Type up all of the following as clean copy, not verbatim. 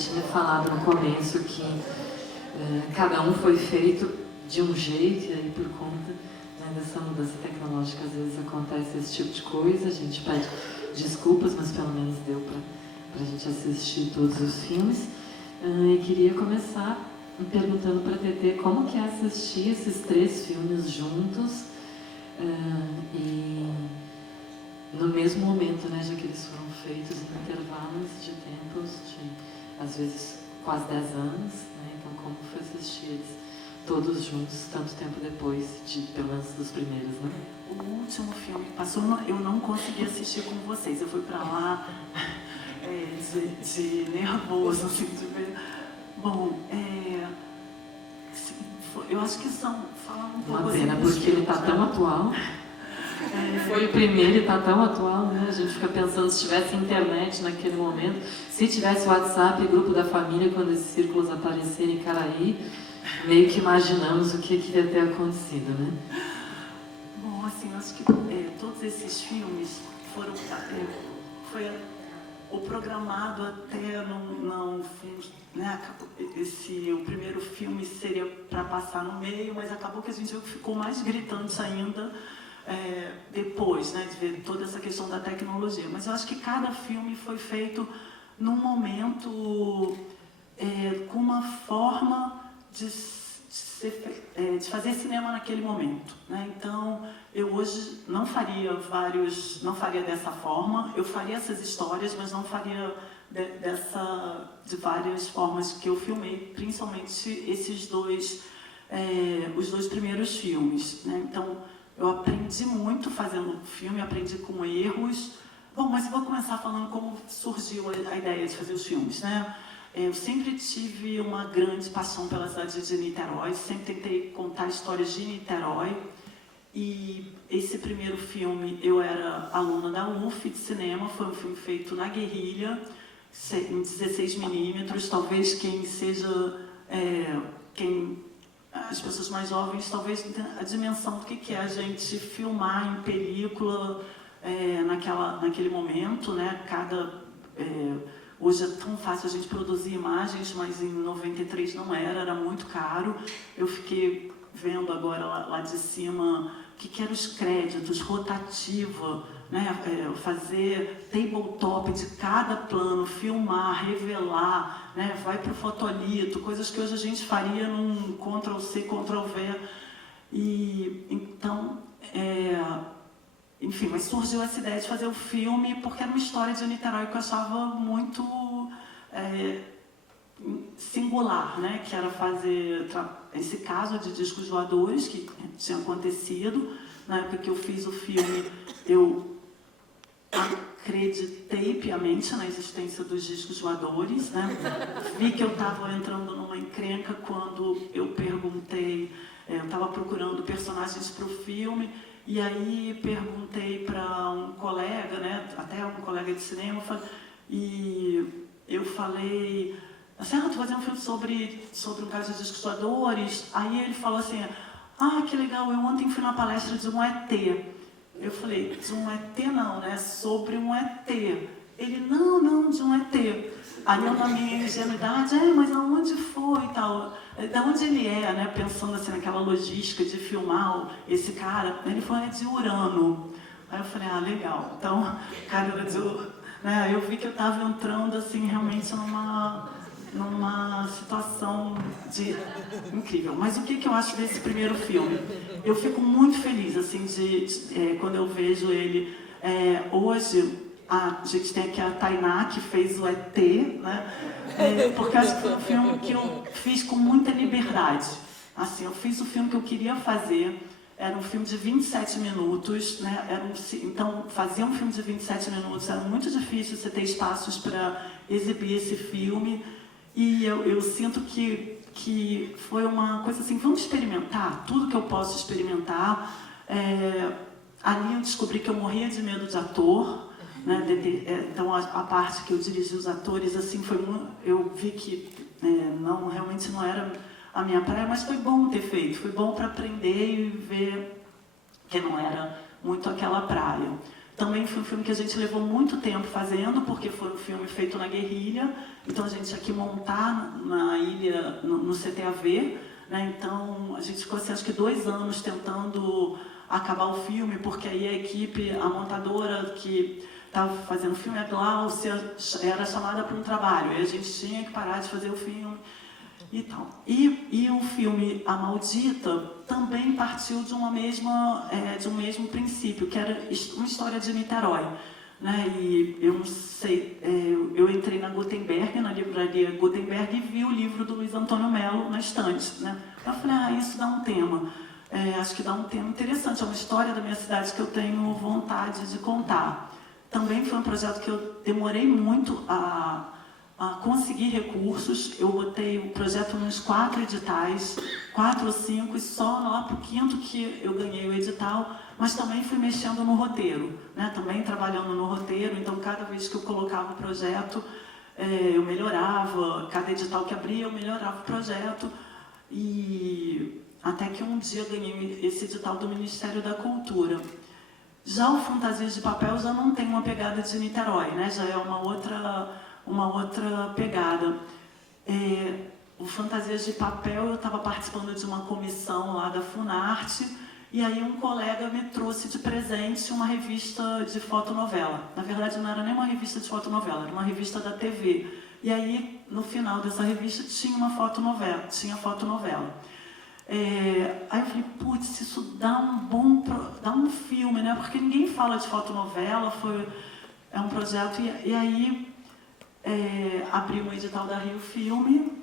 tinha falado no começo que cada um foi feito de um jeito, e aí por conta, né, dessa mudança tecnológica às vezes acontece esse tipo de coisa. A gente pede desculpas, mas pelo menos deu para a gente assistir todos os filmes. E queria começar perguntando para a Tetê como que é assistir esses 3 filmes juntos e no mesmo momento, né, já que eles foram feitos em intervalos de tempos de, às vezes, quase 10 anos, né? Então, como foi assistir eles todos juntos, tanto tempo depois, pelo menos dos primeiros, né? O último filme que passou, eu não consegui assistir com vocês. Eu fui pra lá de nervoso, assim, de ver. Bom, eu acho que são... Falar um pouco uma pena, assim, porque ele está tão atual. Foi o primeiro e está tão atual, né? A gente fica pensando, se tivesse internet naquele momento, se tivesse WhatsApp, grupo da família, quando esses círculos aparecerem em Caraí, meio que imaginamos o que iria ter acontecido, né? Bom, assim, acho que todos esses filmes foram... foi o programado até não né? O primeiro filme seria para passar no meio, mas acabou que a gente viu que ficou mais gritante ainda depois, né, de ver toda essa questão da tecnologia. Mas eu acho que cada filme foi feito num momento com uma forma de fazer cinema naquele momento, né? Então, eu hoje não faria dessa forma, eu faria essas histórias, mas não faria de várias formas que eu filmei, principalmente esses dois, os 2 primeiros filmes, né? Então, eu aprendi muito fazendo o filme, aprendi com erros. Bom, mas eu vou começar falando como surgiu a ideia de fazer os filmes, né? Eu sempre tive uma grande paixão pela cidade de Niterói, sempre tentei contar histórias de Niterói. E esse primeiro filme, eu era aluna da UF de cinema, foi um filme feito na guerrilha, em 16mm, talvez as pessoas mais jovens, talvez a dimensão do que é a gente filmar em película naquele momento, né? Hoje é tão fácil a gente produzir imagens, mas em 93 não era muito caro. Eu fiquei vendo agora lá de cima o que eram os créditos, rotativa, né? Fazer tabletop de cada plano, filmar, revelar, né? Vai para o fotolito, coisas que hoje a gente faria num Ctrl+C, Ctrl+V. E então, enfim, mas surgiu essa ideia de fazer o filme porque era uma história de Niterói que eu achava muito singular, né? Que era fazer esse caso de discos voadores que tinha acontecido. Na época que eu fiz o filme, eu acreditei piamente na existência dos discos voadores, né? Vi que eu estava entrando numa encrenca quando eu perguntei, eu estava procurando personagens para o filme, e aí perguntei para um colega, né? Até um colega de cinema, e eu falei assim, tu fazer um filme sobre um caso de discos voadores. Aí ele falou assim, que legal, eu ontem fui na palestra de um ET. Eu falei, de um ET não, né? Sobre um ET. Ele, não, de um ET. Aí eu, na minha ingenuidade, mas aonde foi e tal? Da onde ele né? Pensando assim naquela logística de filmar esse cara. Ele falou, de Urano. Aí eu falei, legal. Então, cara, era de Urano. Né? Eu vi que eu estava entrando assim, realmente numa situação incrível. Mas o que eu acho desse primeiro filme? Eu fico muito feliz, assim, quando eu vejo ele. Hoje, a gente tem aqui a Tainá, que fez o ET, né? Porque acho que foi um filme que eu fiz com muita liberdade. Assim, eu fiz o filme que eu queria fazer. Era um filme de 27 minutos, né? Então, fazer um filme de 27 minutos era muito difícil você ter espaços para exibir esse filme. E eu sinto que foi uma coisa assim, vamos experimentar tudo que eu posso experimentar. Ali eu descobri que eu morria de medo de ator, né? Então a parte que eu dirigi os atores, assim, eu vi que realmente não era a minha praia, mas foi bom ter feito, foi bom para aprender e ver que não era muito aquela praia. Também foi um filme que a gente levou muito tempo fazendo, porque foi um filme feito na guerrilha, então a gente tinha que montar na ilha, no CTAV, né? Então a gente ficou assim, acho que 2 anos tentando acabar o filme, porque aí a equipe, a montadora que estava fazendo o filme, a Gláucia, era chamada para um trabalho, e a gente tinha que parar de fazer o filme e tal. E o filme A Maldita também partiu de de um mesmo princípio, que era uma história de Niterói, né? E eu não sei, eu entrei na Gutenberg, na livraria Gutenberg, e vi o livro do Luiz Antônio Melo na estante, né? Eu falei, isso dá um tema, acho que dá um tema interessante, é uma história da minha cidade que eu tenho vontade de contar. Também foi um projeto que eu demorei muito a conseguir recursos. Eu botei o projeto nos 4 editais, 4 ou 5, e só lá para o 5º que eu ganhei o edital, mas também fui mexendo no roteiro, né? Também trabalhando no roteiro, então cada vez que eu colocava o projeto, eu melhorava, cada edital que abria eu melhorava o projeto, e até que um dia eu ganhei esse edital do Ministério da Cultura. Já o Fantasias de Papel já não tem uma pegada de Niterói, né? Já é uma outra pegada. O Fantasias de Papel, eu estava participando de uma comissão lá da Funarte, e aí um colega me trouxe de presente uma revista de fotonovela. Na verdade, não era nem uma revista de fotonovela, era uma revista da TV. E aí, no final dessa revista, tinha uma fotonovela. Aí eu falei, putz, isso dá um filme, né? Porque ninguém fala de fotonovela, é um projeto. E aí abri um edital da Rio Filme,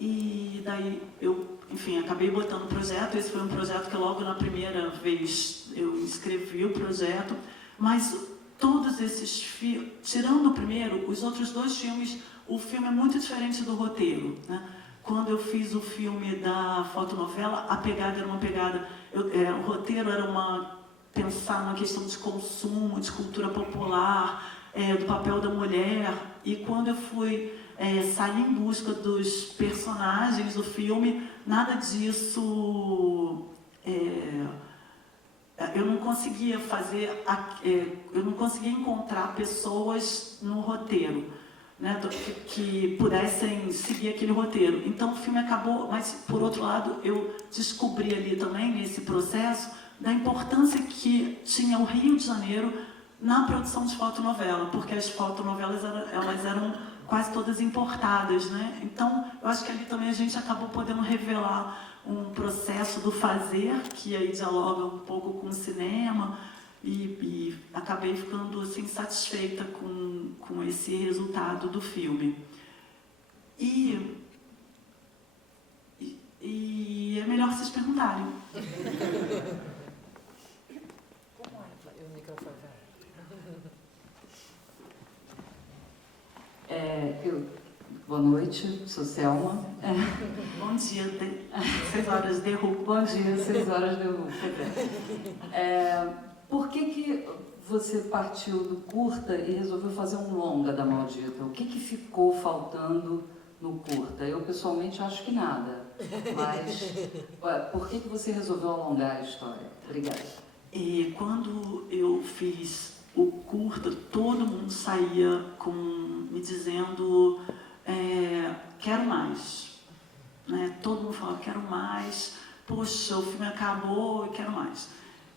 e daí eu, enfim, acabei botando o projeto. Esse foi um projeto que logo na primeira vez eu escrevi o projeto, mas todos esses filmes, tirando o primeiro, os outros 2 filmes, o filme é muito diferente do roteiro, né? Quando eu fiz o filme da fotonovela, a pegada era uma pegada... o roteiro era pensar na questão de consumo, de cultura popular, do papel da mulher. E quando eu fui sair em busca dos personagens do filme, nada disso... eu não conseguia eu não conseguia encontrar pessoas no roteiro, né, que pudessem seguir aquele roteiro. Então o filme acabou, mas por outro lado eu descobri ali também, nesse processo, da importância que tinha o Rio de Janeiro na produção de fotonovela, porque as fotonovelas elas eram quase todas importadas, né? Então eu acho que ali também a gente acabou podendo revelar um processo do fazer, que aí dialoga um pouco com o cinema, e acabei ficando assim, satisfeita com esse resultado do filme. E é melhor vocês perguntarem. O microfone Boa noite, sou Selma. Bom dia, 6 horas de Ru. Bom dia, 6 horas de Ru. Por que você partiu do curta e resolveu fazer um longa da Maldita? O que ficou faltando no curta? Eu, pessoalmente, acho que nada. Mas por que você resolveu alongar a história? Obrigada. E quando eu fiz o curta, todo mundo saía me dizendo quero mais. Né? Todo mundo falava, quero mais. Poxa, o filme acabou e quero mais.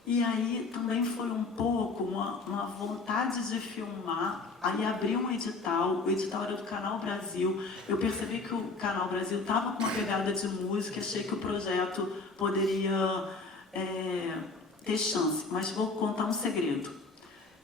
E aí também foi um pouco uma vontade de filmar. Aí abri um edital, o edital era do Canal Brasil. Eu percebi que o Canal Brasil estava com uma pegada de música, achei que o projeto poderia ter chance. Mas vou contar um segredo.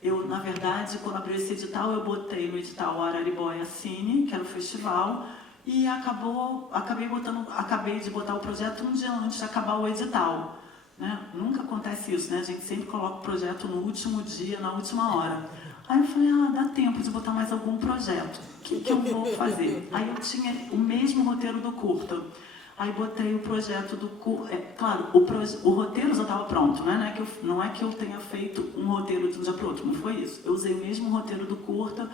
Eu, na verdade, quando abri esse edital, eu botei no edital Araribóia Cine, que era o festival, e acabei de botar o projeto um dia antes de acabar o edital. Né? Nunca acontece isso, né? A gente sempre coloca o projeto no último dia, na última hora. Aí eu falei, dá tempo de botar mais algum projeto. O que eu vou fazer? Aí eu tinha o mesmo roteiro do curta. Aí botei o projeto do curta. Claro, o roteiro já estava pronto, né? Não é que eu tenha feito um roteiro de um dia para o outro, não foi isso. Eu usei o mesmo roteiro do curta.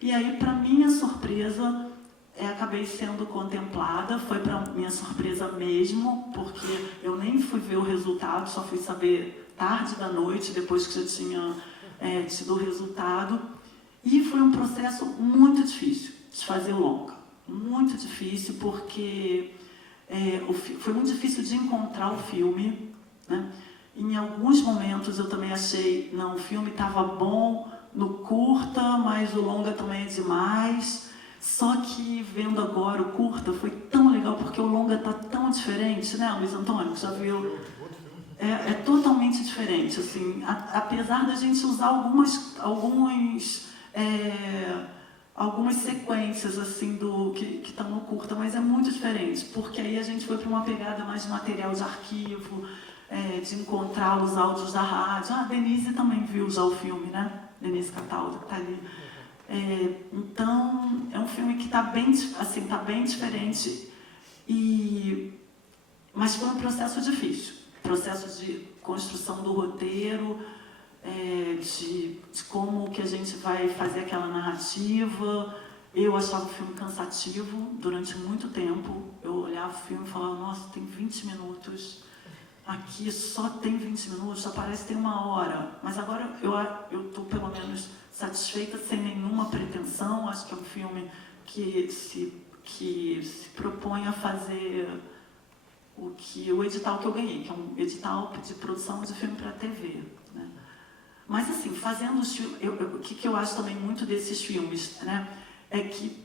E aí, para minha surpresa, acabei sendo contemplada. Foi para minha surpresa mesmo, porque eu nem fui ver o resultado, só fui saber tarde da noite, depois que já tinha tido resultado. E foi um processo muito difícil de fazer o longa. Muito difícil, porque foi muito difícil de encontrar o filme, né? Em alguns momentos eu também achei, não, o filme estava bom no curta, mas o longa também é demais. Só que vendo agora o curta foi tão legal, porque o longa está tão diferente, né, Luiz Antônio? Já viu? É totalmente diferente, assim, apesar da gente usar algumas sequências assim que estão no curta, mas é muito diferente, porque aí a gente foi para uma pegada mais de material de arquivo, de encontrar os áudios da rádio. A Denise também viu já o filme, né? Denise Cataldo, que está ali. Então, é um filme que está bem, assim, tá bem diferente, mas foi um processo difícil. Processo de construção do roteiro, de como que a gente vai fazer aquela narrativa. Eu achava o filme cansativo durante muito tempo. Eu olhava o filme e falava, nossa, tem 20 minutos. Aqui só tem 20 minutos, já parece que tem 1 hora. Mas agora eu estou, pelo menos, satisfeita, sem nenhuma pretensão. Acho que é um filme que se propõe a fazer o edital que eu ganhei, que é um edital de produção de filme para a TV. Né? Mas, assim, fazendo os filmes, o que eu acho também muito desses filmes, né, é que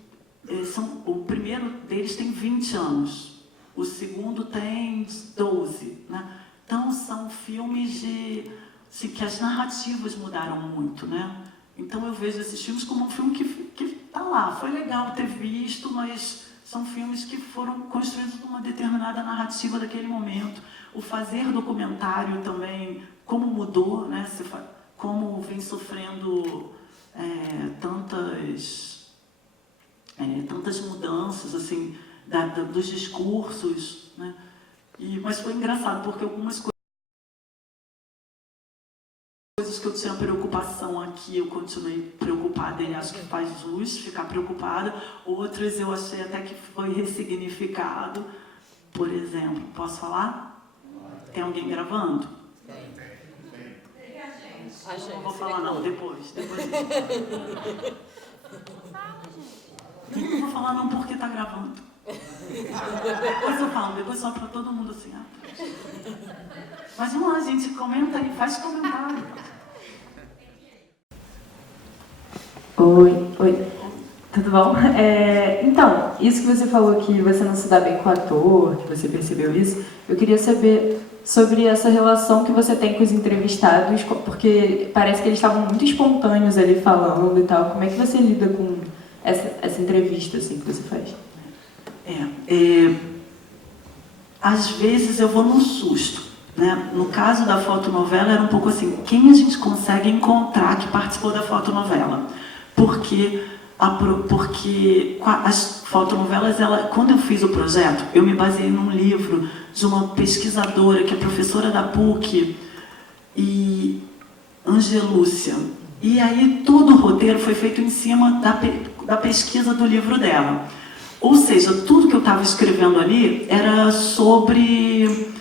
o primeiro deles tem 20 anos. O segundo tem 12, né? Então, são filmes que as narrativas mudaram muito, né? Então, eu vejo esses filmes como um filme que está lá. Foi legal ter visto, mas são filmes que foram construídos numa determinada narrativa daquele momento. O fazer documentário também, como mudou, né? Como vem sofrendo tantas mudanças, assim, dos discursos, né? Mas foi engraçado, porque algumas coisas que eu tinha preocupação aqui, eu continuei preocupada e acho que faz jus ficar preocupada. Outras eu achei até que foi ressignificado. Por exemplo, posso falar? Tem alguém gravando? Não vou falar não, depois. Não vou falar não porque tá gravando. Depois eu falo, depois só para todo mundo assim. Mas vamos lá, gente, comenta aí, faz comentário. Oi, tudo bom? Então, isso que você falou que você não se dá bem com o ator, que você percebeu isso, eu queria saber sobre essa relação que você tem com os entrevistados, porque parece que eles estavam muito espontâneos ali falando e tal. Como é que você lida com essa entrevista assim, que você faz? Às vezes eu vou num susto, né? No caso da fotonovela era um pouco assim, quem a gente consegue encontrar que participou da fotonovela? Porque as fotonovelas, quando eu fiz o projeto, eu me baseei num livro de uma pesquisadora que é professora da PUC, e Angelúcia. E aí todo o roteiro foi feito em cima da pesquisa do livro dela. Ou seja, tudo que eu estava escrevendo ali era sobre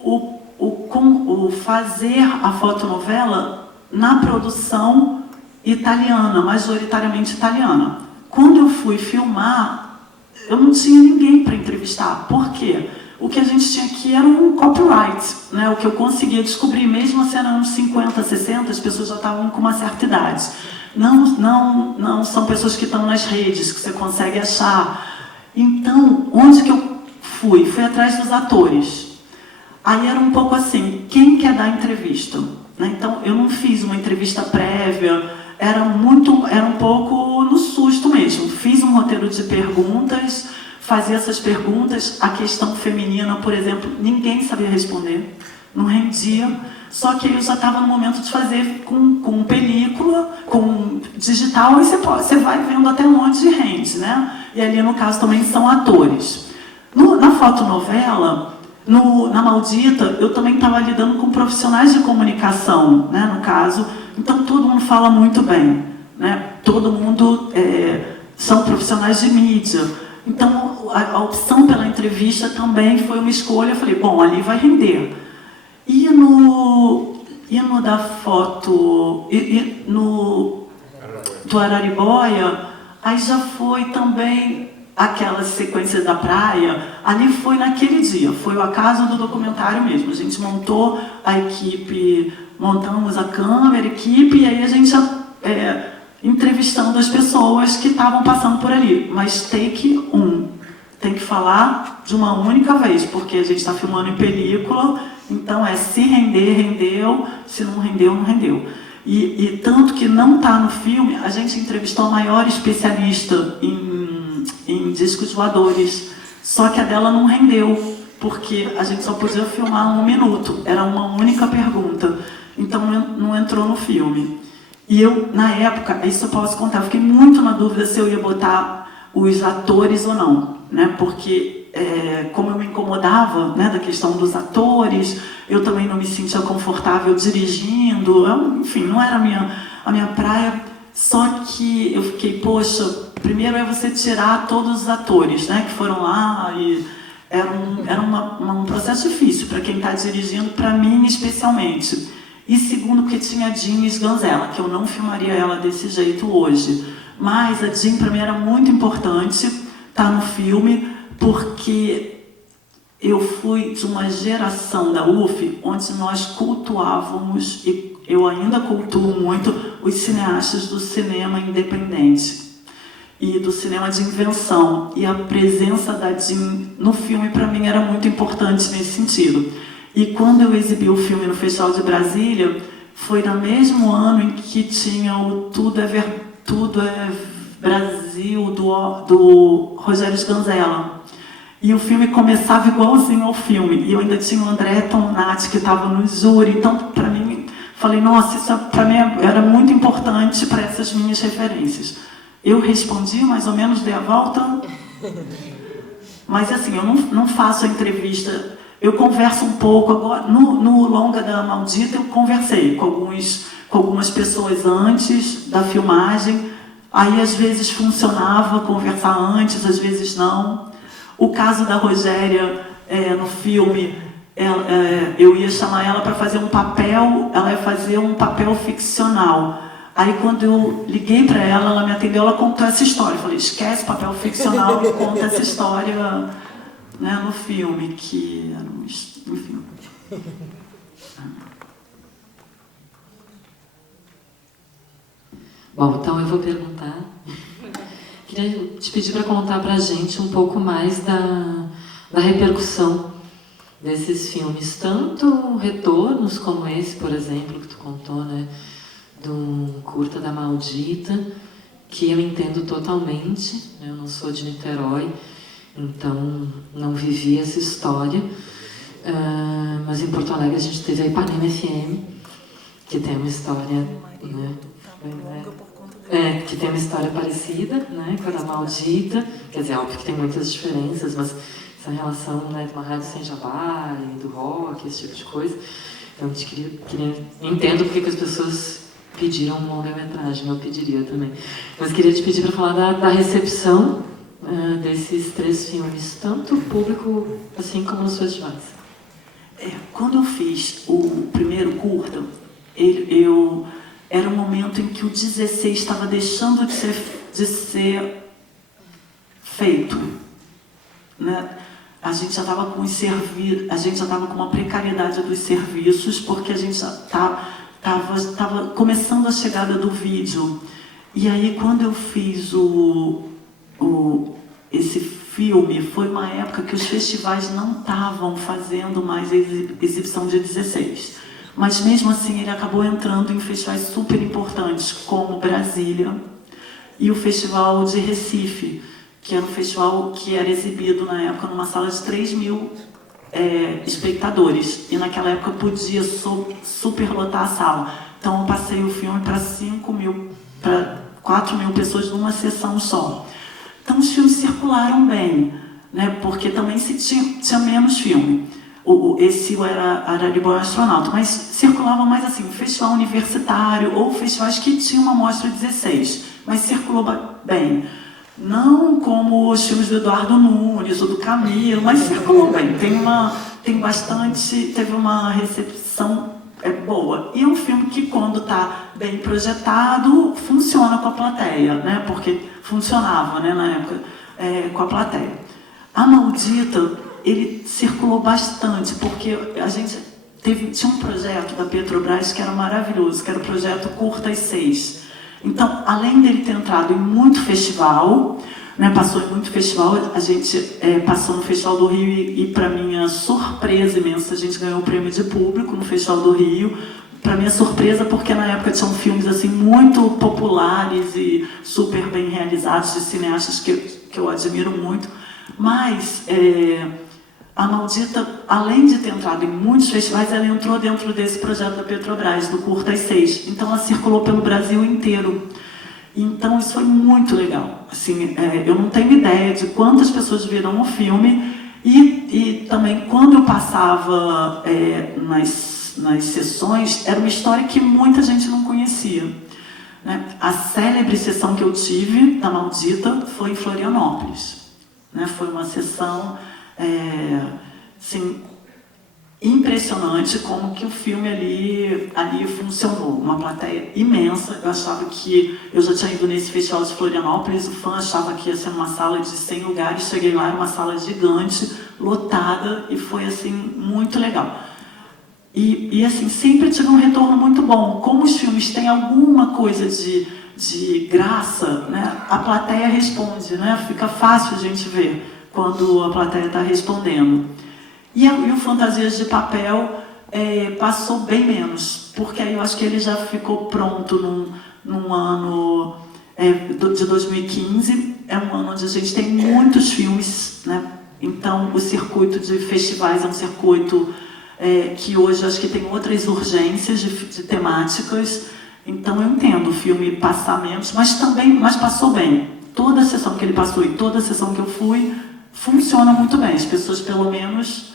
o fazer a fotonovela na produção italiana, majoritariamente italiana. Quando eu fui filmar, eu não tinha ninguém para entrevistar. Por quê? O que a gente tinha aqui era um copyright, né? O que eu conseguia descobrir, mesmo sendo anos 50, 60, as pessoas já estavam com uma certa idade. Não são pessoas que estão nas redes, que você consegue achar. Então, onde que eu fui? Fui atrás dos atores. Aí era um pouco assim, quem quer dar entrevista? Né? Então, eu não fiz uma entrevista prévia, era um pouco no susto mesmo. Fiz um roteiro de perguntas, fazia essas perguntas. A questão feminina, por exemplo, ninguém sabia responder, não rendia. Só que eu já estava no momento de fazer com película, com digital, e você vai vendo até onde rende, né? E ali, no caso, também são atores. Na fotonovela, na Maldita, eu também estava lidando com profissionais de comunicação, né? No caso, então todo mundo fala muito bem, né? Todo mundo são profissionais de mídia. Então, a opção pela entrevista também foi uma escolha. Eu falei, bom, ali vai render. E E no da foto, e no do Araribóia, aí já foi também aquela sequência da praia, ali foi naquele dia, foi o acaso do documentário mesmo. A gente montou a equipe, montamos a câmera, a equipe, e aí a gente entrevistando as pessoas que estavam passando por ali. Mas take 1, tem que falar de uma única vez, porque a gente está filmando em película, então se render, rendeu, se não rendeu, não rendeu. E tanto que não está no filme, a gente entrevistou a maior especialista em discos voadores, só que a dela não rendeu, porque a gente só podia filmar 1 minuto, era uma única pergunta, então não entrou no filme. E eu, na época, isso eu posso contar, eu fiquei muito na dúvida se eu ia botar os atores ou não, né? Porque como eu me incomodava, né, da questão dos atores, eu também não me sentia confortável dirigindo, enfim, não era a minha praia, só que eu fiquei, poxa, primeiro é você tirar todos os atores, né, que foram lá, e era um processo difícil para quem está dirigindo, para mim especialmente. E segundo, porque tinha a Jean Sganzella, que eu não filmaria ela desse jeito hoje, mas a Jean para mim era muito importante, tá no filme, porque eu fui de uma geração da UF onde nós cultuávamos, e eu ainda cultuo muito, os cineastas do cinema independente e do cinema de invenção. E a presença da Jean no filme, para mim, era muito importante nesse sentido. E quando eu exibi o filme no Festival de Brasília, foi no mesmo ano em que tinha o Tudo é Brasil, do Rogério Sganzella. E o filme começava igualzinho ao filme. E eu ainda tinha o André Tonati, que estava no júri. Então, para mim, falei, nossa, isso para mim era muito importante para essas minhas referências. Eu respondi, mais ou menos, dei a volta. Mas, assim, eu não faço a entrevista. Eu converso um pouco. Agora, no Longa da Maldita, eu conversei com algumas pessoas antes da filmagem. Aí, às vezes, funcionava conversar antes, às vezes não. O caso da Rogéria, no filme, eu ia chamar ela para fazer um papel, ela ia fazer um papel ficcional. Aí, quando eu liguei para ela, ela me atendeu, ela contou essa história. Eu falei, esquece papel ficcional e conta essa história, né, no filme, que era enfim. Bom, então eu vou perguntar. Queria te pedir para contar para a gente um pouco mais da repercussão desses filmes, tanto retornos como esse, por exemplo, que tu contou, né, do Curta da Maldita, que eu entendo totalmente, né, eu não sou de Niterói, então não vivi essa história, mas em Porto Alegre a gente teve a Ipanema FM, que tem uma história, né, que tem uma história parecida, né, com a da Maldita, quer dizer, óbvio que tem muitas diferenças, mas essa relação, né, de uma rádio sem jabá e do rock, esse tipo de coisa. Então, entendo porque que as pessoas pediram uma longa-metragem, eu pediria também. Mas queria te pedir para falar da recepção desses 3 filmes, tanto o público assim como nos festivais. Quando eu fiz o primeiro curta, era um momento em que o 16 estava deixando de ser feito, né? A gente já estava com uma precariedade dos serviços, porque a gente já estava começando a chegada do vídeo. E aí, quando eu fiz esse filme, foi uma época que os festivais não estavam fazendo mais exibição de 16. Mas mesmo assim ele acabou entrando em festivais super importantes, como Brasília e o Festival de Recife, que era um festival que era exibido na época numa sala de 3.000 espectadores. E naquela época podia superlotar a sala. Então eu passei o filme para 4.000 pessoas numa sessão só. Então os filmes circularam bem, né? Porque também tinha menos filme. Esse era Araribóia Astronauta, mas circulava mais assim, festival universitário ou festivais que tinham uma mostra 16, mas circulou bem. Não como os filmes do Eduardo Nunes ou do Camilo, mas circulou bem. Teve uma recepção é boa. E é um filme que, quando está bem projetado, funciona com a plateia, né? Porque funcionava, né, na época, com a plateia. A Maldita, ele circulou bastante, porque a gente tinha um projeto da Petrobras que era maravilhoso, que era o projeto Curtas 6. Então, além dele ter entrado em muito festival, né, passou em muito festival, a gente passou no Festival do Rio e para minha surpresa imensa, a gente ganhou o prêmio de público no Festival do Rio. Para minha surpresa, porque na época tinham filmes assim muito populares e super bem realizados de cineastas que eu admiro muito. Mas a Maldita, além de ter entrado em muitos festivais, ela entrou dentro desse projeto da Petrobras, do Curtas 6. Então ela circulou pelo Brasil inteiro. Então isso foi muito legal. Assim, eu não tenho ideia de quantas pessoas viram o filme e também quando eu passava nas sessões, era uma história que muita gente não conhecia, né? A célebre sessão que eu tive da Maldita foi em Florianópolis, né? Foi uma sessão assim, impressionante como que o filme ali funcionou. Uma plateia imensa. Eu achava que... Eu já tinha ido nesse festival de Florianópolis, o fã achava que ia ser uma sala de 100 lugares. Cheguei lá, era uma sala gigante, lotada, e foi assim, muito legal. E assim, sempre tive um retorno muito bom. Como os filmes têm alguma coisa de graça, né, a plateia responde, né? Fica fácil a gente ver quando a plateia está respondendo. E o Fantasias de Papel passou bem menos, porque aí eu acho que ele já ficou pronto num ano de 2015. É um ano onde a gente tem muitos filmes, né? Então o circuito de festivais é um circuito que hoje acho que tem outras urgências de temáticas. Então eu entendo o filme passar menos, mas passou bem. Toda a sessão que ele passou e toda a sessão que eu fui funciona muito bem. As pessoas pelo menos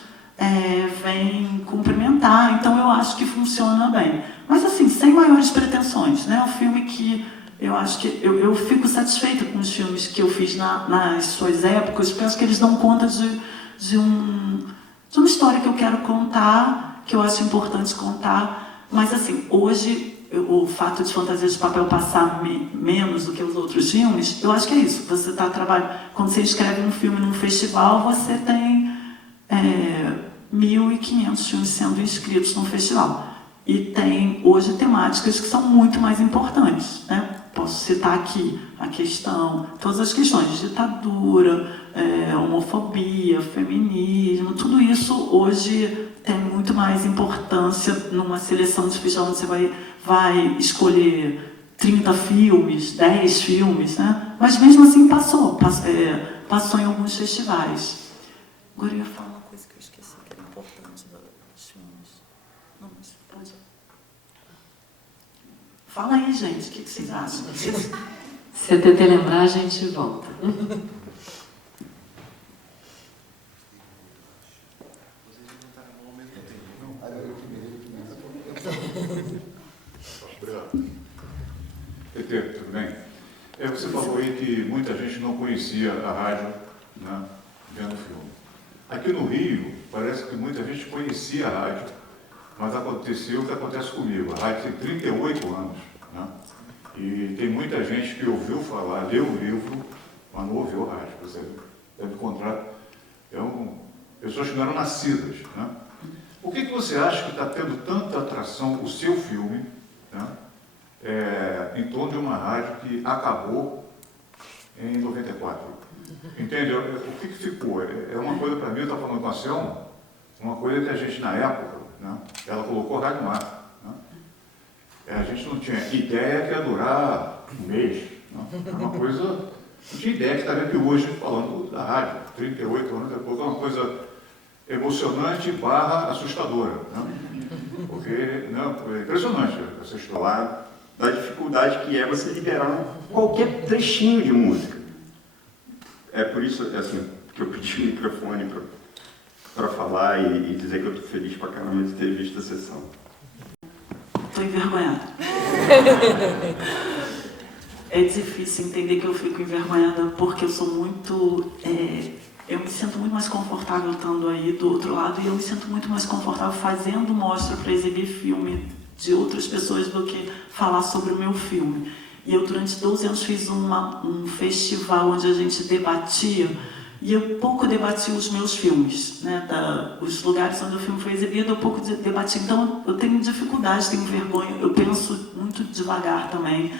vêm cumprimentar, então eu acho que funciona bem. Mas assim, sem maiores pretensões, né? É um filme que eu acho que eu fico satisfeita com os filmes que eu fiz nas suas épocas, porque eu acho que eles dão conta de uma história que eu quero contar, que eu acho importante contar. Mas assim, hoje o fato de Fantasias de Papel passar menos do que os outros filmes, eu acho que é isso. Você está trabalhando... Quando você escreve um filme num festival, você tem 1.500 filmes sendo inscritos num festival. E tem, hoje, temáticas que são muito mais importantes, né? Posso citar aqui a questão, todas as questões, ditadura, homofobia, feminismo, tudo isso hoje tem muito mais importância numa seleção de festival, onde você vai escolher 30 filmes, 10 filmes, né? Mas mesmo assim passou em alguns festivais. Agora eu ia falar uma coisa que eu esqueci, que era importante dos filmes. Não, mas pode... Fala aí, gente, o que vocês acham? Se a TT lembrar, a gente volta. Obrigado. TT, tudo bem? Você falou aí que muita gente não conhecia a rádio, né, vendo o filme. Aqui no Rio, parece que muita gente conhecia a rádio, mas aconteceu o que acontece comigo. A rádio tem 38 anos, né? E tem muita gente que ouviu falar, leu o livro, mas não ouviu a rádio. Você deve encontrar pessoas que não eram nascidas, né? Por que você acha que está tendo tanta atração o seu filme, né, em torno de uma rádio que acabou em 94? Entende? O que ficou? É uma coisa, para mim, eu estava falando com a Selma, uma coisa que a gente, na época, né, ela colocou rádio no ar. Né? A gente não tinha ideia que ia durar um mês. Né? Era uma coisa... Não tinha ideia que está vendo que hoje, falando da rádio, 38 anos depois, é uma coisa emocionante / assustadora. Né? Porque, não, é impressionante essa história. Da dificuldade que é você liberar qualquer trechinho de música. É por isso, assim, que eu pedi o microfone para falar e dizer que eu estou feliz pra caramba de ter visto a sessão. Estou envergonhada. É difícil entender que eu fico envergonhada porque eu sou muito eu me sinto muito mais confortável estando aí do outro lado e eu me sinto muito mais confortável fazendo mostra para exibir filme de outras pessoas do que falar sobre o meu filme. E eu, durante 12 anos, fiz um festival onde a gente debatia, e eu pouco debati os meus filmes, né? Os lugares onde o filme foi exibido, eu pouco debati. Então, eu tenho dificuldade, tenho vergonha, eu penso muito devagar também.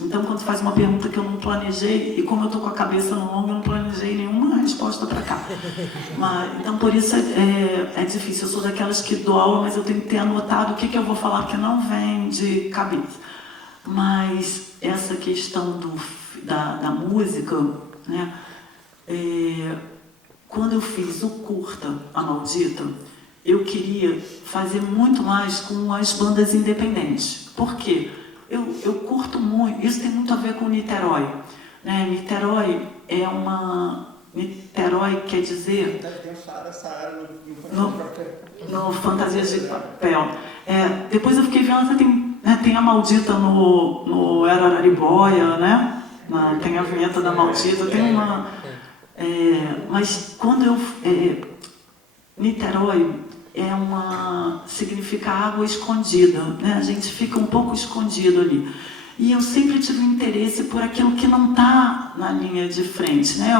Então, quando faz uma pergunta que eu não planejei, e como eu estou com a cabeça no longo, eu não planejei nenhuma resposta para cá. Então, por isso é difícil. Eu sou daquelas que dou aula, mas eu tenho que ter anotado o que eu vou falar, porque não vem de cabeça. Mas essa questão da música, né? Quando eu fiz o curta, A Maldita, eu queria fazer muito mais com as bandas independentes. Por quê? Eu curto muito, isso tem muito a ver com Niterói. Né? Niterói Niterói quer dizer... Tem o Saara no Fantasia de Papel. Depois eu fiquei vendo que tem a Maldita no Era Araribóia, né? Tem a vinheta da Maldita, tem uma... mas quando Niterói significa água escondida, né? A gente fica um pouco escondido ali. E eu sempre tive um interesse por aquilo que não está na linha de frente, né?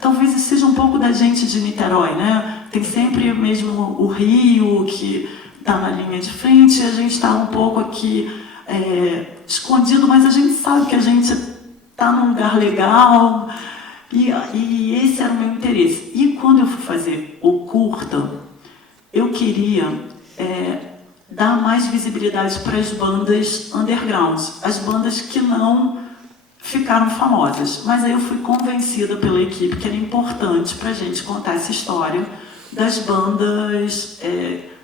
Talvez seja um pouco da gente de Niterói, né? Tem sempre mesmo o Rio que está na linha de frente, e a gente está um pouco aqui escondido, mas a gente sabe que a gente está num lugar legal. E esse era o meu interesse. E quando eu fui fazer o curta, eu queria dar mais visibilidade para as bandas underground, as bandas que não ficaram famosas. Mas aí eu fui convencida pela equipe que era importante para a gente contar essa história das bandas,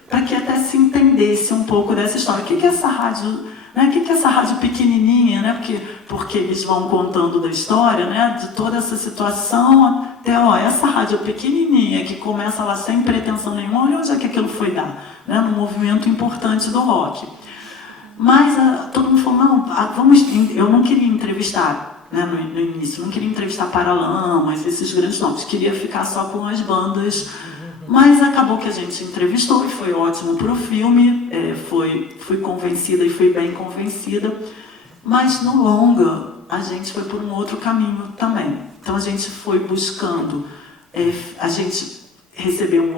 para que até se entendesse um pouco dessa história. O que é essa rádio... Né? O que é essa rádio pequenininha, né? Porque eles vão contando da história, né? De toda essa situação até, essa rádio pequenininha que começa lá sem pretensão nenhuma, olha onde é que aquilo foi dar, né? Num movimento importante do rock. Mas todo mundo falou, não, eu não queria entrevistar, né? No início, não queria entrevistar Paralamas, esses grandes nomes, queria ficar só com as bandas. Mas acabou que a gente entrevistou e foi ótimo para o filme, fui convencida e fui bem convencida, mas no longa a gente foi por um outro caminho também. Então a gente foi buscando, a gente recebeu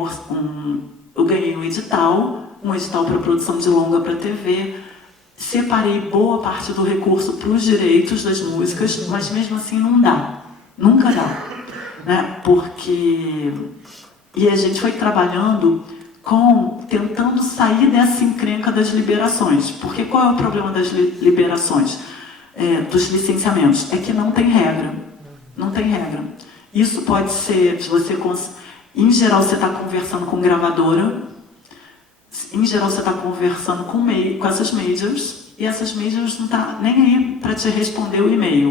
eu ganhei um edital para produção de longa para TV, separei boa parte do recurso para os direitos das músicas, mas mesmo assim não dá, nunca dá, né? Porque... E a gente foi trabalhando tentando sair dessa encrenca das liberações. Porque qual é o problema das liberações? Dos licenciamentos? É que não tem regra. Não tem regra. Isso pode ser, em geral você está conversando com gravadora, em geral você está conversando com essas majors, e essas majors não estão nem aí para te responder o e-mail.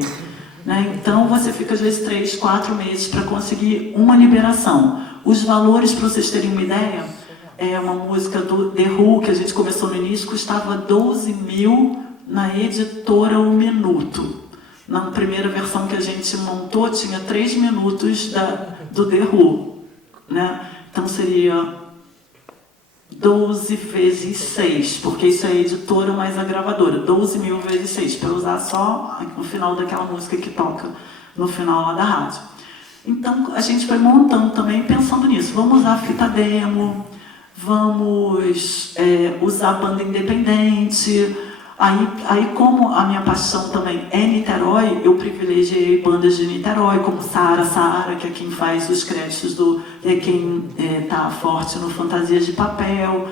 Né? Então você fica às vezes 3, 4 meses para conseguir uma liberação. Os valores, para vocês terem uma ideia, uma música do The Who, que a gente começou no início, custava 12 mil na editora Um Minuto. Na primeira versão que a gente montou, tinha 3 minutos do The Who. Né? Então seria 12 vezes 6, porque isso é a editora mais a gravadora. 12 mil vezes 6, para usar só no final daquela música que toca no final lá da rádio. Então, a gente foi montando também, pensando nisso. Vamos usar fita demo, vamos usar banda independente. Aí, como a minha paixão também é Niterói, eu privilegiei bandas de Niterói, como Saara, que é quem faz os créditos, quem está forte no Fantasia de Papel.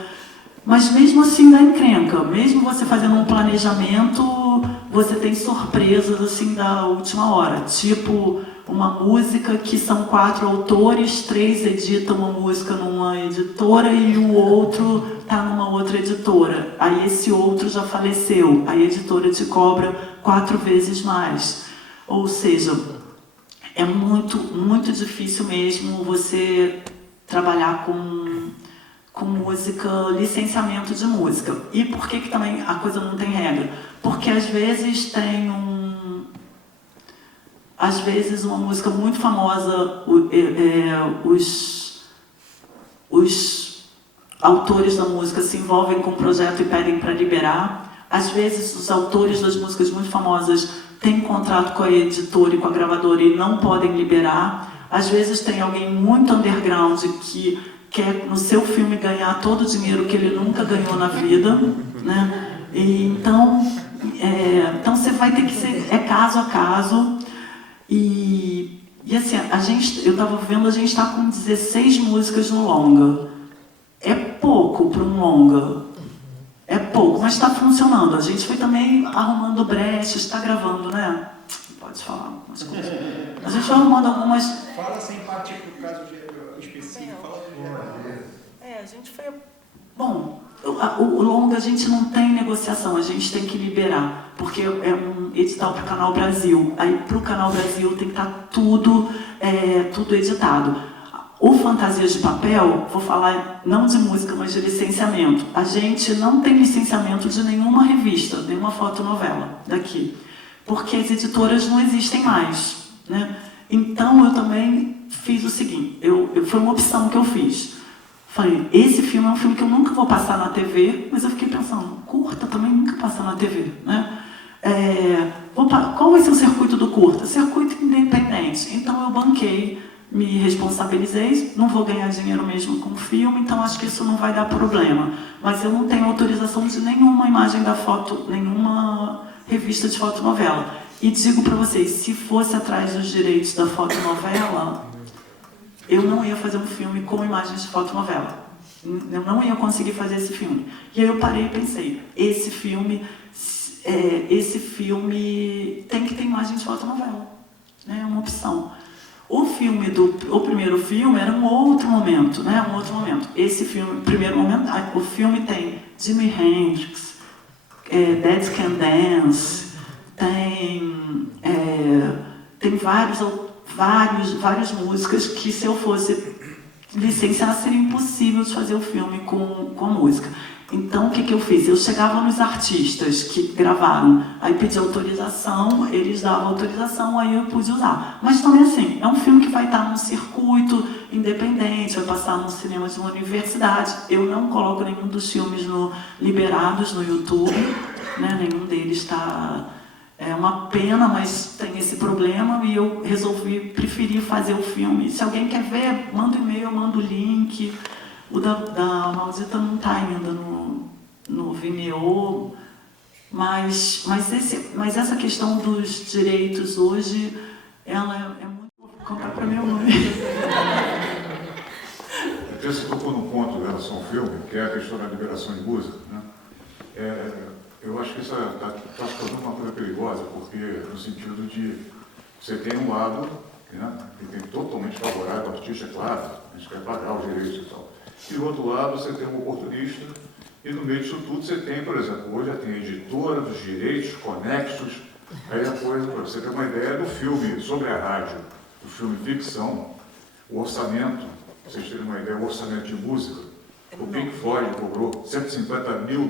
Mas mesmo assim dá encrenca, mesmo você fazendo um planejamento, você tem surpresas assim da última hora, tipo uma música que são 4 autores, 3 editam uma música numa editora e o outro está numa outra editora. Aí esse outro já faleceu, a editora te cobra 4 vezes mais. Ou seja, é muito, muito difícil mesmo você trabalhar com música, licenciamento de música. E por que também a coisa não tem regra? Porque às vezes tem às vezes uma música muito famosa, os autores da música se envolvem com o projeto e pedem para liberar. Às vezes os autores das músicas muito famosas têm contrato com a editora e com a gravadora e não podem liberar. Às vezes tem alguém muito underground que quer no seu filme ganhar todo o dinheiro que ele nunca ganhou na vida, né? E, então você vai ter que ser caso a caso. E assim, eu estava vendo, a gente está com 16 músicas no longa. É pouco para um longa. É pouco, mas está funcionando. A gente foi também arrumando brechas, está gravando, né? Pode falar algumas coisas. A gente foi arrumando algumas... Fala sem partir para o caso específico. Fala a gente foi... Bom, o longa a gente não tem negociação, a gente tem que liberar. Porque é um edital para o Canal Brasil. Aí para o Canal Brasil tem que estar tudo editado. O Fantasias de Papel, vou falar não de música, mas de licenciamento. A gente não tem licenciamento de nenhuma revista, nenhuma fotonovela daqui, porque as editoras não existem mais, né? Então eu também fiz o seguinte, foi uma opção que eu fiz. Falei, esse filme é um filme que eu nunca vou passar na TV, mas eu fiquei pensando, curta também nunca passa na TV, né? Qual vai ser o circuito do curta? Circuito independente. Então eu banquei, me responsabilizei, não vou ganhar dinheiro mesmo com o filme, então acho que isso não vai dar problema. Mas eu não tenho autorização de nenhuma imagem da foto, nenhuma revista de fotonovela. E digo para vocês, se fosse atrás dos direitos da fotonovela, eu não ia fazer um filme com imagens de fotonovela. Eu não ia conseguir fazer esse filme. E aí eu parei e pensei, esse filme tem que ter imagem de fotonovela. É uma opção. O primeiro filme era um outro momento, né? Um outro momento. Esse filme, primeiro momento, o filme tem Jimi Hendrix, Dead Can Dance, tem várias músicas que, se eu fosse licenciar, seria impossível de fazer o filme com a música. Então, o que eu fiz? Eu chegava nos artistas que gravaram, aí pedi autorização, eles davam autorização, aí eu pude usar. Mas também assim, é um filme que vai estar num circuito independente, vai passar no cinema de uma universidade. Eu não coloco nenhum dos filmes liberados no YouTube, né? Nenhum deles está... É uma pena, mas tem esse problema e eu preferi fazer o filme. Se alguém quer ver, manda um e-mail, manda o link. O da Maldita não está ainda no Vimeo, mas essa questão dos direitos hoje, ela é muito... Vou contar para minha mãe. Você tocou num ponto em relação ao filme, que é a questão da liberação de música, né? Eu acho que isso está se tornando uma coisa perigosa, porque no sentido de você tem um lado, né, que tem totalmente favorável ao artista, é claro, a gente quer pagar os direitos e tal. E do outro lado você tem um oportunista, e no meio disso tudo você tem, por exemplo, hoje já tem a editora dos direitos conexos, aí a coisa, para você ter uma ideia do filme sobre a rádio, do filme ficção, o orçamento, para vocês terem uma ideia, o orçamento de música, o Pink Floyd cobrou $150 mil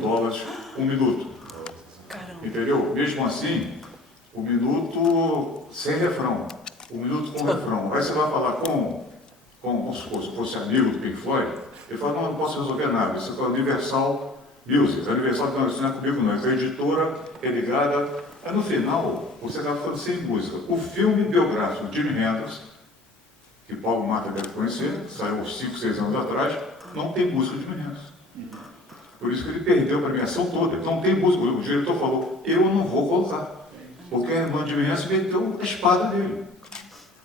um minuto. Caramba. Entendeu? Mesmo assim, o minuto sem refrão, o minuto com refrão. Aí você vai falar com se fosse amigo do Pink Floyd, ele fala, não posso resolver nada, isso é Universal Music. A Universal não, isso não é comigo não, a editora é ligada. Aí no final, você está ficando sem música. O filme biográfico de Jimi Hendrix, que Paulo Mata deve conhecer, saiu uns 5, 6 anos atrás, não tem música de Jimi Hendrix. Por isso que ele perdeu a premiação toda. Não tem música. O diretor falou, eu não vou colocar. Porque a irmã de Jimi Hendrix meteu a espada dele.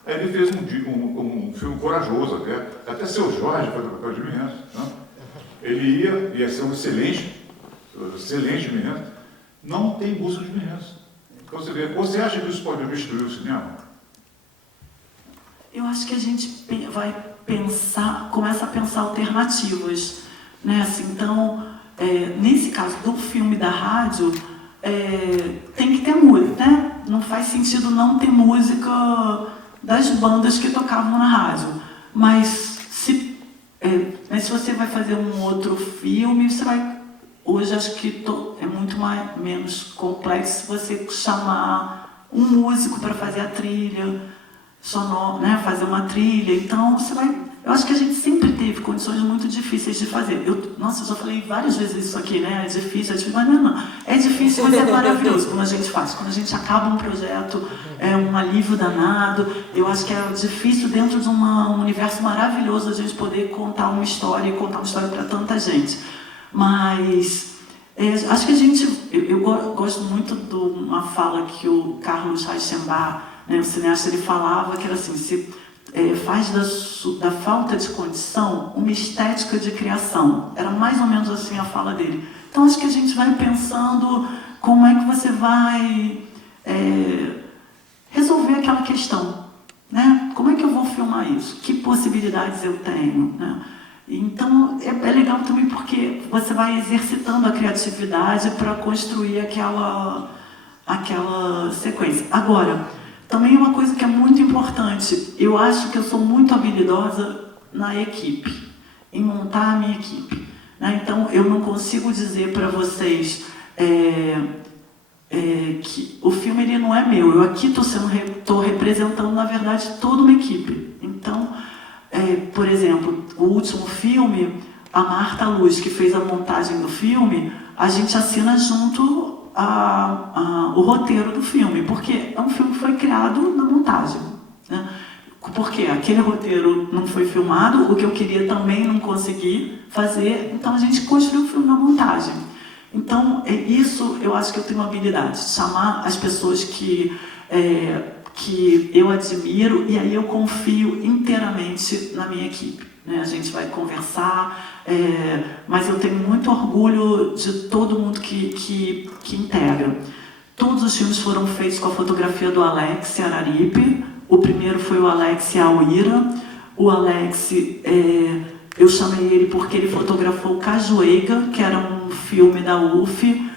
Aí ele fez um filme corajoso até Seu Jorge faz o papel de Jimi Hendrix. Né? Ele ia ser um excelente Jimi Hendrix. Não tem música de Jimi Hendrix. Então você acha que isso pode destruir o cinema? Eu acho que a gente começa a pensar alternativas, né? Assim, então, nesse caso do filme da rádio, tem que ter música, né? Não faz sentido não ter música das bandas que tocavam na rádio. Mas se você vai fazer um outro filme, você vai... Hoje acho que é muito menos complexo se você chamar um músico para fazer a trilha sonora, né? Fazer uma trilha. Então, você vai... Eu acho que a gente sempre teve condições muito difíceis de fazer. Nossa, eu já falei várias vezes isso aqui, né? É difícil, mas não. É difícil, mas é maravilhoso quando a gente faz. Quando a gente acaba um projeto, é um alívio danado. Eu acho que é difícil, dentro de um universo maravilhoso, a gente poder contar uma história e contar uma história para tanta gente. Mas acho que a gente... Eu gosto muito de uma fala que o Carlos Reichenbach, né, o cineasta, ele falava, que era assim... faz da falta de condição uma estética de criação. Era mais ou menos assim a fala dele. Então, acho que a gente vai pensando como é que você vai resolver aquela questão. Né? Como é que eu vou filmar isso? Que possibilidades eu tenho? Né? Então, é legal também porque você vai exercitando a criatividade para construir aquela sequência. Agora, também uma coisa que é muito importante, eu acho que eu sou muito habilidosa na equipe, em montar a minha equipe. Né? Então, eu não consigo dizer para vocês que o filme ele não é meu. Eu aqui estou representando, na verdade, toda uma equipe. Então, por exemplo, o último filme, a Marta Luz, que fez a montagem do filme, a gente assina junto o roteiro do filme, porque é um filme que foi criado na montagem. Né? Porque aquele roteiro não foi filmado, o que eu queria também não consegui fazer, então a gente construiu o filme na montagem. Então, isso eu acho que eu tenho uma habilidade, chamar as pessoas que eu admiro, e aí eu confio inteiramente na minha equipe. Né? A gente vai conversar, mas eu tenho muito orgulho de todo mundo que integra. Todos os filmes foram feitos com a fotografia do Alex Araripe. O primeiro foi o Alex Auira. O Alex, eu chamei ele porque ele fotografou Cajueiga, que era um filme da UF,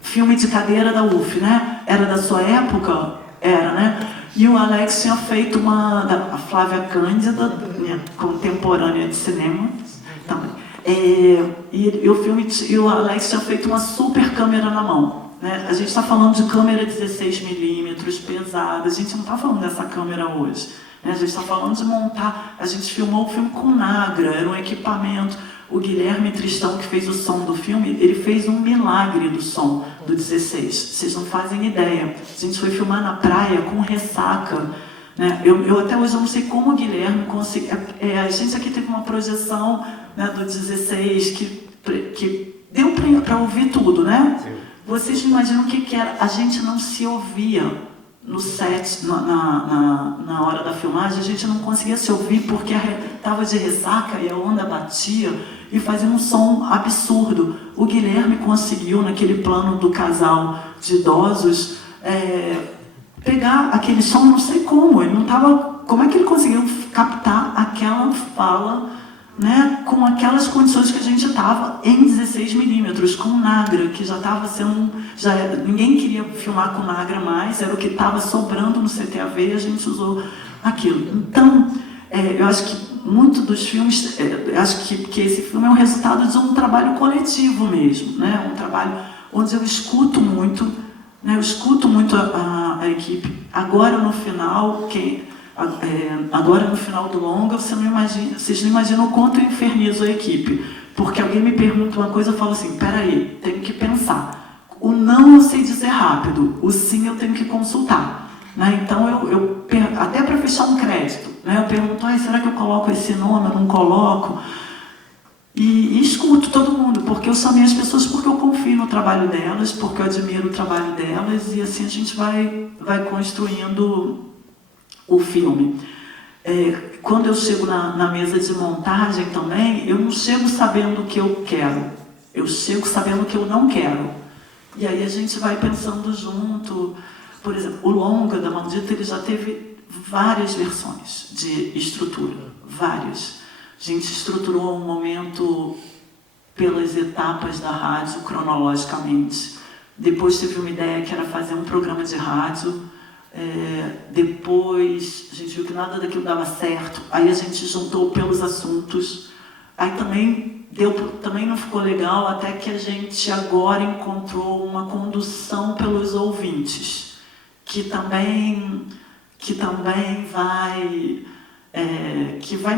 filme de cadeira da UF, né? Era da sua época? Era, né? E o Alex tinha feito a Flávia Cândida, minha contemporânea de cinema, também. E o Alex tinha feito uma super câmera na mão. Né? A gente está falando de câmera 16mm, pesada. A gente não está falando dessa câmera hoje. Né? A gente está falando de montar... A gente filmou o filme com Nagra, era um equipamento. O Guilherme Tristão, que fez o som do filme, ele fez um milagre do som do 16. Vocês não fazem ideia. A gente foi filmar na praia com Ressaca. Né? Eu até hoje não sei como o Guilherme conseguiu... a gente aqui teve uma projeção, né, do 16 que deu para ouvir tudo, né? Sim. Vocês não imaginam o que era. A gente não se ouvia no set, na hora da filmagem, a gente não conseguia se ouvir porque estava de ressaca e a onda batia e fazia um som absurdo. O Guilherme conseguiu, naquele plano do casal de idosos, pegar aquele som, não sei como, ele não estava... Como é que ele conseguiu captar aquela fala, né, com aquelas condições que a gente estava em 16mm, com Nagra, que já estava sendo... ninguém queria filmar com Nagra mais, era o que estava sobrando no CTAV e a gente usou aquilo. Então, eu acho que muito dos filmes... acho que esse filme é um resultado de um trabalho coletivo mesmo, né, um trabalho onde eu escuto muito, né, eu escuto muito a equipe. Agora, no final, agora no final do longa, vocês não imaginam o quanto eu infernizo a equipe. Porque alguém me pergunta uma coisa, eu falo assim, peraí, tenho que pensar. O não eu sei dizer rápido, o sim eu tenho que consultar. Né? Então, até para fechar um crédito, né, eu pergunto, será que eu coloco esse nome, eu não coloco? E escuto todo mundo, porque eu chamei as pessoas porque eu confio no trabalho delas, porque eu admiro o trabalho delas, e assim a gente vai construindo o filme. Quando eu chego na mesa de montagem também, eu não chego sabendo o que eu quero, eu chego sabendo o que eu não quero. E aí a gente vai pensando junto. Por exemplo, o longa da Maldita, ele já teve várias versões de estrutura, várias. A gente estruturou um momento pelas etapas da rádio, cronologicamente. Depois teve uma ideia que era fazer um programa de rádio. Depois a gente viu que nada daquilo dava certo. Aí a gente juntou pelos assuntos. Aí também também não ficou legal, até que a gente agora encontrou uma condução pelos ouvintes, que também vai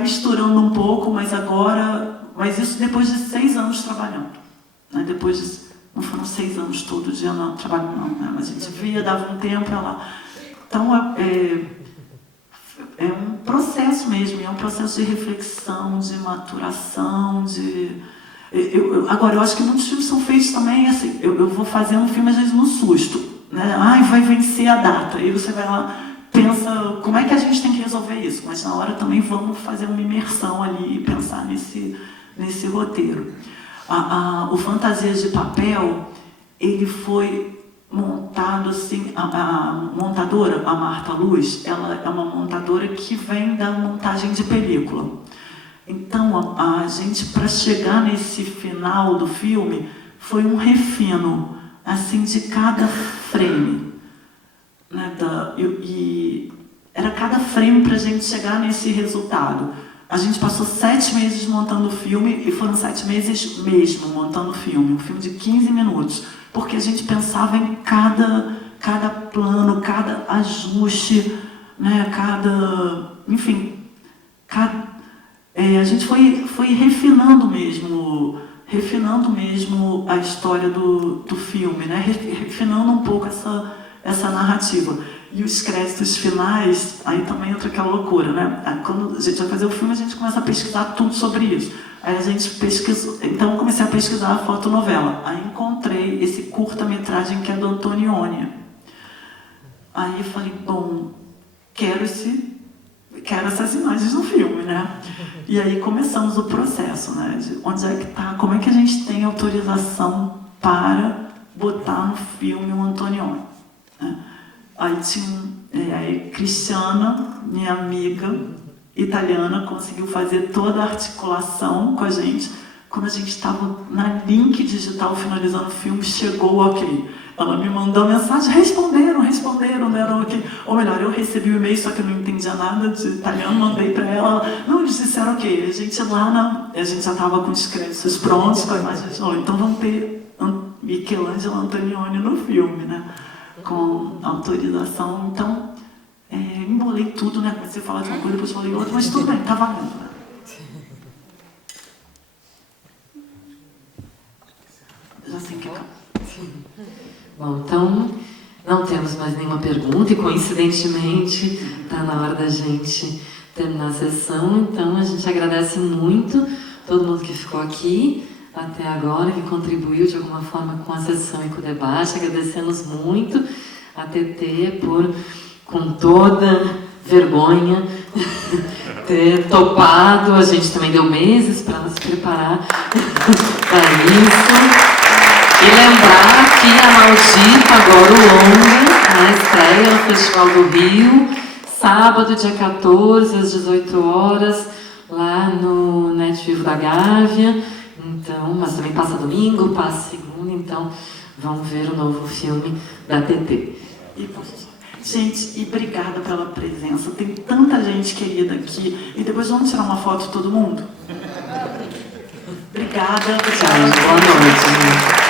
misturando um pouco, mas isso depois de 6 anos trabalhando, né? Não foram 6 anos todo dia não, trabalhando não, né? Mas a gente via, dava um tempo lá. Então é um processo mesmo, é um processo de reflexão, de maturação, agora, eu acho que muitos filmes são feitos também assim, eu vou fazer um filme às vezes no susto, né? Vai vencer a data, aí você vai lá, pensa, como é que a gente tem que resolver isso? Mas na hora também vamos fazer uma imersão ali e pensar nesse roteiro. O Fantasias de Papel, ele foi montado assim, a montadora, a Marta Luz, ela é uma montadora que vem da montagem de película. Então, a gente, para chegar nesse final do filme, foi um refino, assim, de cada frame. Né, e era cada frame para a gente chegar nesse resultado. A gente passou 7 meses montando o filme, e foram 7 meses mesmo montando o filme, um filme de 15 minutos, porque a gente pensava em cada plano, cada ajuste, né, a gente foi refinando mesmo a história do filme, né, refinando um pouco essa narrativa. E os créditos finais, aí também entra aquela loucura, né? Quando a gente vai fazer o filme, a gente começa a pesquisar tudo sobre isso. Aí a gente pesquisou, então eu comecei a pesquisar a fotonovela. Aí encontrei esse curta-metragem que é do Antonioni. Aí eu falei, bom, quero essas imagens no filme, né? E aí começamos o processo, né? De onde é que tá, como é que a gente tem autorização para botar no filme o Antonioni, né? Aí tinha Cristiana, minha amiga italiana, conseguiu fazer toda a articulação com a gente. Quando a gente estava na link digital finalizando o filme, chegou o ok. Ela me mandou mensagem, responderam, deram ok. Ou melhor, eu recebi o e-mail, só que eu não entendia nada de italiano, mandei para ela. Não, eles disseram ok. A gente já estava com os créditos prontos, com a imagem. Então vamos ter Michelangelo Antonioni no filme, né? Com autorização. Então, embolei tudo, né? Comecei a falar de uma coisa, depois falei outra, mas tudo bem, tá valendo, né? Já sei que acabou. Bom, então, não temos mais nenhuma pergunta e, coincidentemente, está na hora da gente terminar a sessão. Então, a gente agradece muito todo mundo que ficou aqui até agora, que contribuiu de alguma forma com a sessão e com o debate. Agradecemos muito a TT por, com toda vergonha, ter topado. A gente também deu meses para nos preparar para isso. E lembrar que a Maldita, agora o longa, na estreia no Festival do Rio, sábado, dia 14, às 18 horas, lá no Net Vivo da Gávea. Então, mas também passa domingo, passa segunda, então vamos ver o novo filme da TT. Gente, e obrigada pela presença. Tem tanta gente querida aqui. E depois vamos tirar uma foto de todo mundo? Obrigada. Tchau, boa noite.